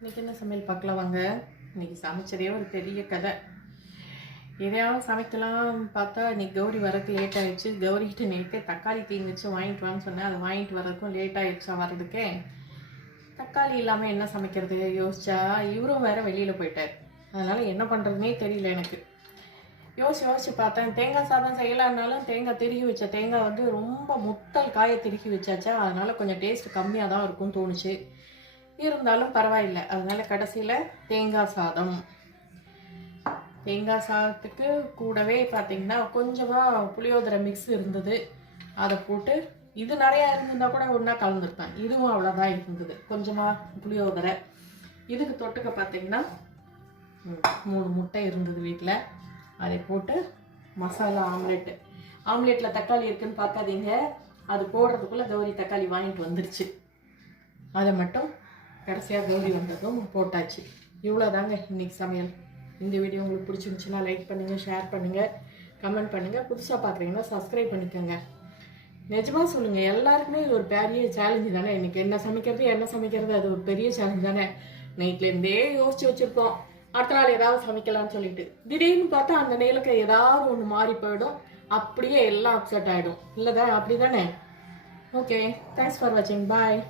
இன்றைக்கி என்ன சமையல் பார்க்கலாம் வாங்க. இன்றைக்கி சமைச்சதே ஒரு பெரிய கதை. எதையாவது சமைக்கலாம் பார்த்தா இன்றைக்கி கௌரி வரதுக்கு லேட் ஆகிடுச்சு. கௌரிக்கிட்ட நேற்று தக்காளி தீனி வச்சு வாங்கிட்டு வான்னு சொன்னேன். அதை வாங்கிட்டு வர்றதுக்கும் லேட் ஆகிடுச்சா வர்றதுக்கே. தக்காளி இல்லாமல் என்ன சமைக்கிறது யோசிச்சா இவரும் வேறு வெளியில் போயிட்டார். அதனால் என்ன பண்ணுறதுனே தெரியல எனக்கு. யோசிச்சு பார்த்தேன். தேங்காய் சாதம் செய்யலான்னாலும் தேங்காய் திருகி வச்ச தேங்காய் வந்து ரொம்ப முத்தல் காயை திருகி வச்சாச்சா, அதனால் கொஞ்சம் டேஸ்ட் கம்மியாக தான் இருக்கும்னு தோணுச்சு. இருந்தாலும் பரவாயில்லை. அதனால் கடைசியில் தேங்காய் சாதத்துக்கு கூடவே பார்த்திங்கன்னா கொஞ்சமாக புளியோதரை மிக்ஸ் இருந்தது. அதை போட்டு இது நிறையா இருந்திருந்தால் கூட ஒன்றா கலந்துருப்பேன். இதுவும் அவ்வளோதான் இருந்தது. கொஞ்சமாக புளியோதரை. இதுக்கு தொட்டுக்க பார்த்திங்கன்னா 3 முட்டை இருந்தது வீட்டில். அதை போட்டு மசாலா ஆம்லெட்டில் தக்காளி இருக்குதுன்னு பார்க்காதீங்க. அது போடுறதுக்குள்ளே கௌரி தக்காளி வாங்கிட்டு வந்துருச்சு. அதை மட்டும் கடைசியாக கௌரி வந்ததும் போட்டாச்சு. இவ்வளோதாங்க இன்றைக்கி சமையல். இந்த வீடியோ உங்களுக்கு பிடிச்சிருந்துச்சுன்னா லைக் பண்ணுங்கள், ஷேர் பண்ணுங்கள், கமெண்ட் பண்ணுங்கள். புதுசாக பார்க்குறீங்கன்னா சப்ஸ்கிரைப் பண்ணிக்கோங்க. நிஜமாக சொல்லுங்கள், எல்லாருக்குமே இது ஒரு பெரிய சேலஞ்சு தானே. இன்றைக்கி என்ன சமைக்கிறது அது ஒரு பெரிய சேலஞ்ச் தானே. நைட்லேருந்தே யோசிச்சு வச்சுருக்கோம் அடுத்த நாள் ஏதாவது சமைக்கலாம்னு சொல்லிட்டு. திடீர்னு பார்த்தா அந்த நேலுக்கு ஏதாவது ஒன்று மாறி போயிடும். அப்படியே எல்லாம் அப்செட் ஆகிடும். இல்லைதான்? அப்படி தானே. ஓகே, தேங்க்ஸ் ஃபார் வாட்சிங். பாய்.